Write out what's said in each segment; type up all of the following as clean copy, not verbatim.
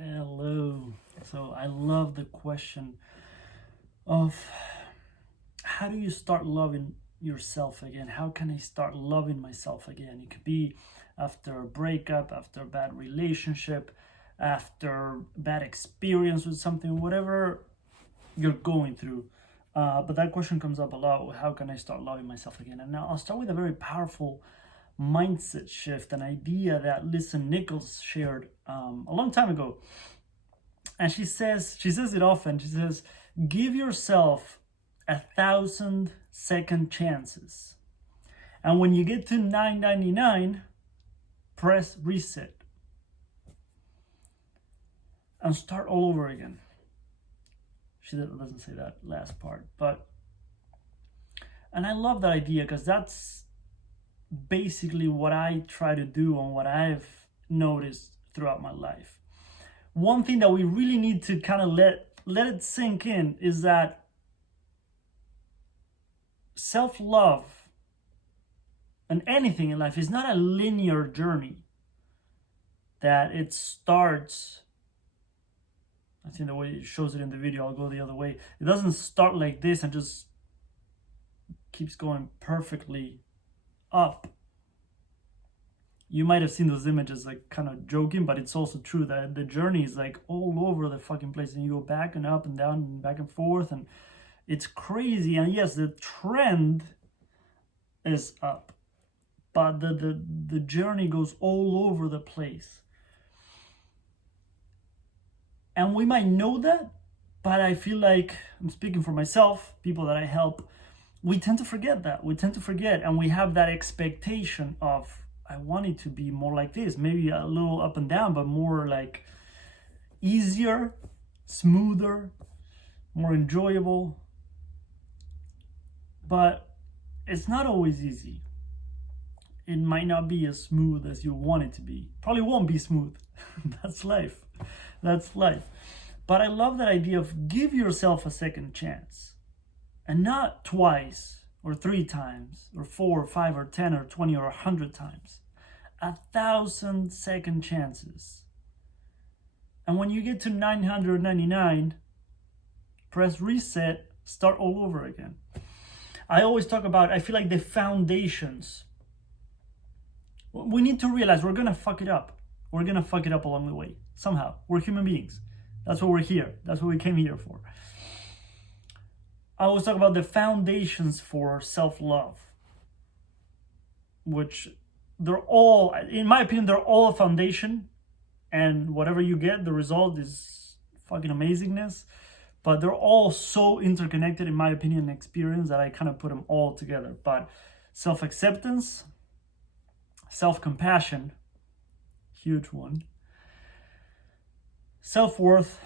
Hello. So I love the question of how do you start loving yourself again? How can I start loving myself again? It could be after a breakup, after a bad relationship, after bad experience with something, whatever you're going through. But that question comes up a lot. How can I start loving myself again? And now I'll start with a very powerful mindset shift, an idea that Lisa Nichols shared a long time ago. And she says it often. She says, give yourself 1,000 second chances. And when you get to 999, press reset and start all over again. She doesn't say that last part, and I love that idea because that's basically what I try to do and what I've noticed throughout my life. One thing that we really need to kind of let it sink in is that self-love and anything in life is not a linear journey, that it starts, I think the way it shows it in the video, I'll go the other way. It doesn't start like this and just keeps going perfectly up. You might have seen those images like kind of joking, but it's also true that the journey is like all over the fucking place, and you go back and up and down and back and forth, and it's crazy. And yes, the trend is up, but the journey goes all over the place. And we might know that, but I feel like, I'm speaking for myself, people that I help, we tend to forget that. We tend to forget, and we have that expectation of, I want it to be more like this, maybe a little up and down, but more like easier, smoother, more enjoyable. But it's not always easy. It might not be as smooth as you want it to be. Probably won't be smooth. That's life. That's life. But I love that idea of give yourself a second chance. And not twice or 3 times or 4 or 5 or 10 or 20 or 100 times. 1,000 second chances. And when you get to 999, press reset, start all over again. I always talk about, I feel like the foundations. We need to realize we're going to fuck it up. We're going to fuck it up along the way. Somehow. We're human beings. That's what we're here. That's what we came here for. I always talk about the foundations for self-love, which they're all, in my opinion, they're all a foundation, and whatever you get, the result is fucking amazingness. But they're all so interconnected, in my opinion and experience, that I kind of put them all together. But self-acceptance, self-compassion, huge one. Self-worth,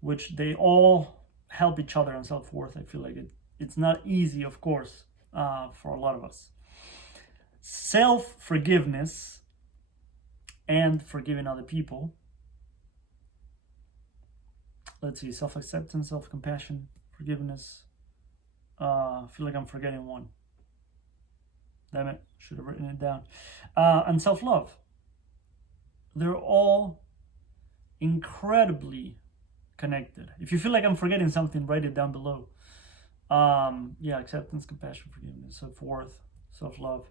which they all help each other on self-worth. I feel like it's not easy, of course, for a lot of us. Self-forgiveness and forgiving other people. Let's see, self-acceptance, self-compassion, forgiveness. I feel like I'm forgetting one. Damn it, should have written it down. And self-love. They're all incredibly connected. If you feel like I'm forgetting something, write it down below. Acceptance, compassion, forgiveness, self-worth, self-love.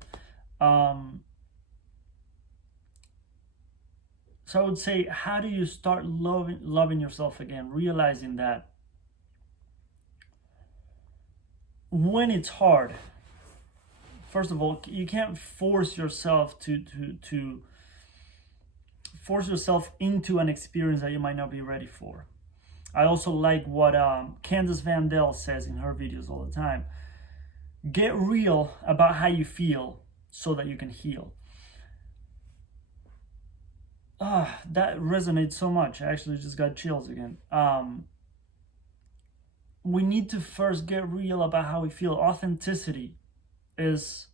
So I would say, how do you start loving yourself again? Realizing that when it's hard, first of all, you can't force yourself to force yourself into an experience that you might not be ready for. I also like what Candace Van Dell says in her videos all the time. Get real about how you feel so that you can heal. That resonates so much. I actually just got chills again. We need to first get real about how we feel. Authenticity is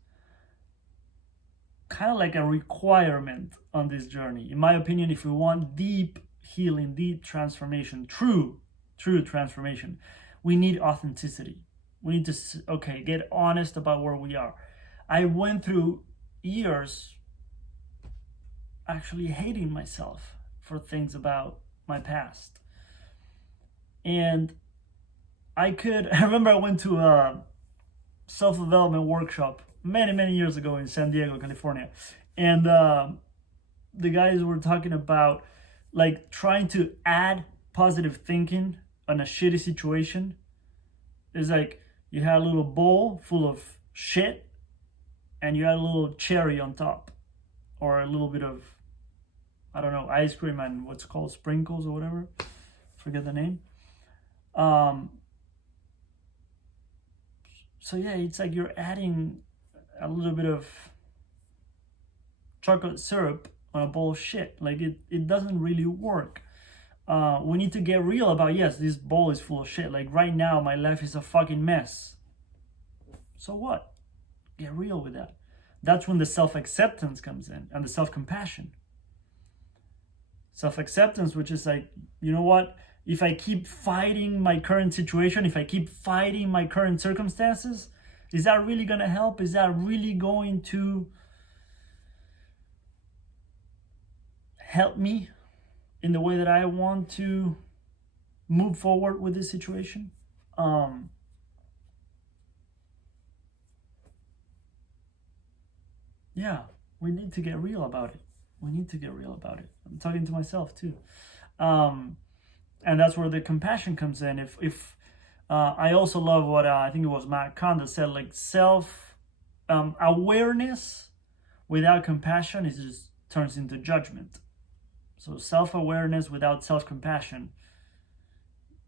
kind of like a requirement on this journey. In my opinion, if we want deep healing, deep transformation, true transformation, we need authenticity. We need to, get honest about where we are. I went through years actually hating myself for things about my past. And I remember I went to a self-development workshop many years ago in San Diego, California. And the guys were talking about like trying to add positive thinking on a shitty situation. It's like you had a little bowl full of shit and you had a little cherry on top, or a little bit of, I don't know, ice cream and what's called sprinkles or whatever. Forget the name. So yeah, it's like you're adding a little bit of chocolate syrup on a bowl of shit. Like it doesn't really work. We need to get real about, yes, this bowl is full of shit. Like right now, my life is a fucking mess. So what? Get real with that. That's when the self-acceptance comes in, and the self-compassion. Self-acceptance, which is like, you know what? If I keep fighting my current situation, if I keep fighting my current circumstances, is that really going to help? Is that really going to help me in the way that I want to move forward with this situation? Yeah, we need to get real about it. We need to get real about it. I'm talking to myself too. And that's where the compassion comes in. If I also love what I think it was Matt Conda said, like self awareness without compassion is just turns into judgment. So self-awareness without self-compassion,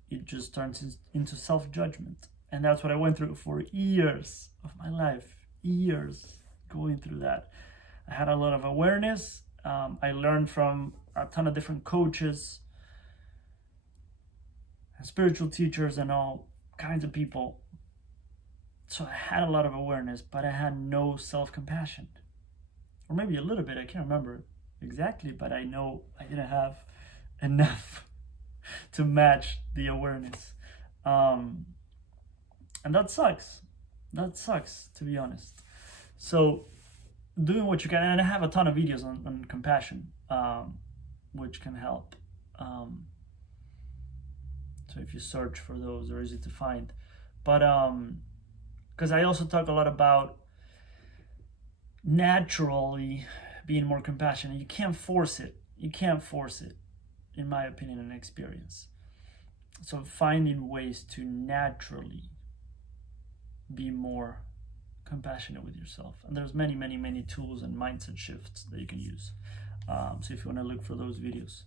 it just turns into self-judgment. And that's what I went through for years of my life, years going through that. I had a lot of awareness. I learned from a ton of different coaches, spiritual teachers, and all kinds of people. So I had a lot of awareness, but I had no self-compassion. Or maybe a little bit, I can't remember exactly, but I know I didn't have enough to match the awareness. And that sucks. That sucks, to be honest. So doing what you can, and I have a ton of videos on compassion, which can help. So if you search for those, they're easy to find. But because I also talk a lot about naturally being more compassionate. You can't force it. You can't force it, in my opinion and experience. So finding ways to naturally be more compassionate with yourself. And there's many tools and mindset shifts that you can use. So if you want to look for those videos,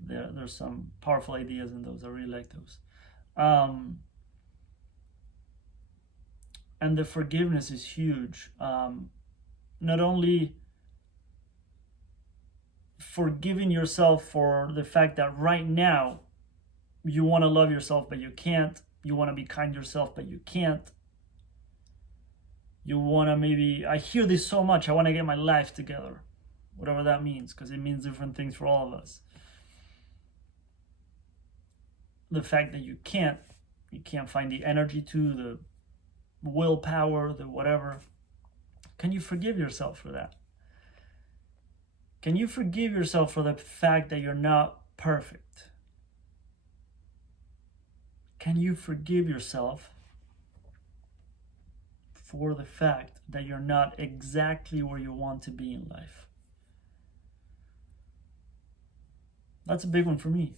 there's some powerful ideas in those. I really like those. And the forgiveness is huge. Not only forgiving yourself for the fact that right now you want to love yourself but you can't, you want to be kind to yourself but you can't, you want to maybe, I hear this so much, I want to get my life together, whatever that means, because it means different things for all of us. The fact that you can't find the energy to, the willpower, the whatever, can you forgive yourself for that? Can you forgive yourself for the fact that you're not perfect? Can you forgive yourself for the fact that you're not exactly where you want to be in life? That's a big one for me.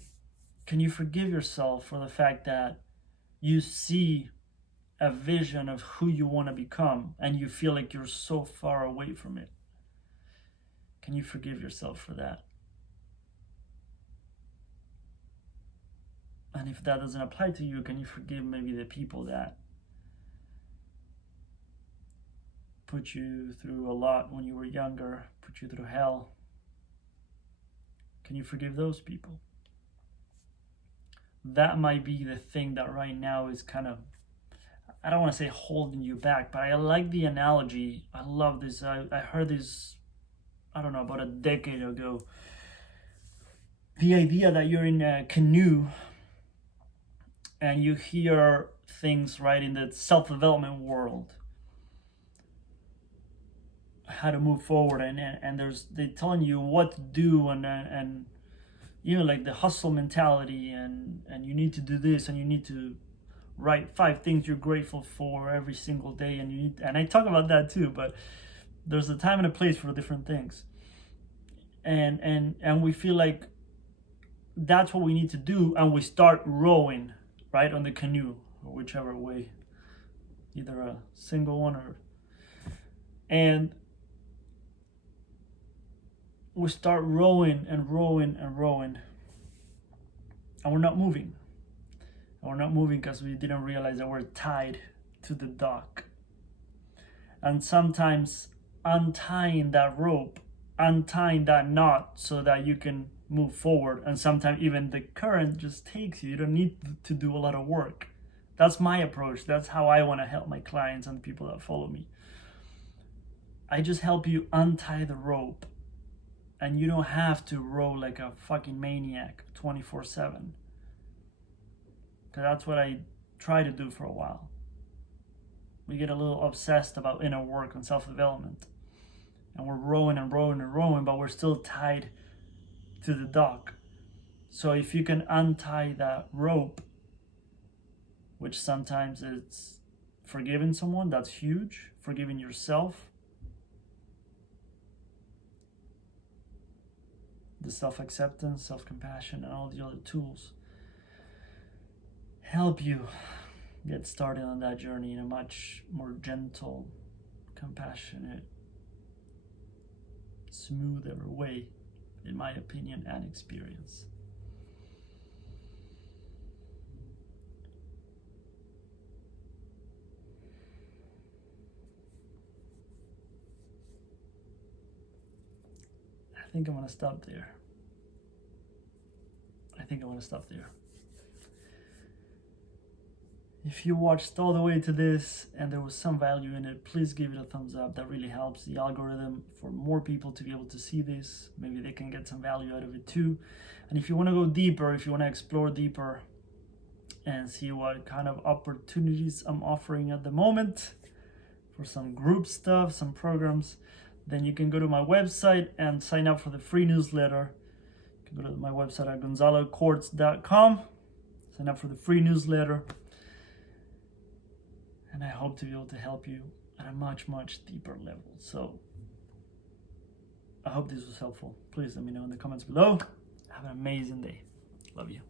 Can you forgive yourself for the fact that you see a vision of who you want to become and you feel like you're so far away from it? Can you forgive yourself for that? And if that doesn't apply to you, can you forgive maybe the people that put you through a lot when you were younger, put you through hell? Can you forgive those people? That might be the thing that right now is kind of, I don't want to say holding you back, but I like the analogy. I love this. I heard this, I don't know, about a decade ago. The idea that you're in a canoe and you hear things, right, in the self-development world, how to move forward, and they're telling you what to do and like the hustle mentality, and you need to do this, and you need to write 5 things you're grateful for every single day, and I talk about that too, but there's a time and a place for different things. And we feel like that's what we need to do, and we start rowing, right, on the canoe, or whichever way, either a single one and we start rowing and rowing and rowing, and we're not moving. And we're not moving because we didn't realize that we're tied to the dock. And sometimes untying that rope, untying that knot so that you can move forward, and sometimes even the current just takes you. You don't need to do a lot of work. That's my approach. That's how I want to help my clients and people that follow me. I just help you untie the rope, and you don't have to row like a fucking maniac 24/7. Because that's what I tried to do for a while. We get a little obsessed about inner work and self-development, and we're rowing and rowing and rowing, but we're still tied to the dock. So if you can untie that rope, which sometimes it's forgiving someone, that's huge. Forgiving yourself, the self-acceptance, self-compassion, and all the other tools help you get started on that journey in a much more gentle, compassionate, smoother way, in my opinion and experience. I think I'm going to stop there. If you watched all the way to this and there was some value in it, please give it a thumbs up. That really helps the algorithm for more people to be able to see this. Maybe they can get some value out of it too. And if you want to go deeper, if you want to explore deeper and see what kind of opportunities I'm offering at the moment for some group stuff, some programs, then you can go to my website and sign up for the free newsletter. You can go to my website at gonzalocorts.com, sign up for the free newsletter. And I hope to be able to help you at a much, much deeper level. So I hope this was helpful. Please let me know in the comments below. Have an amazing day. Love you.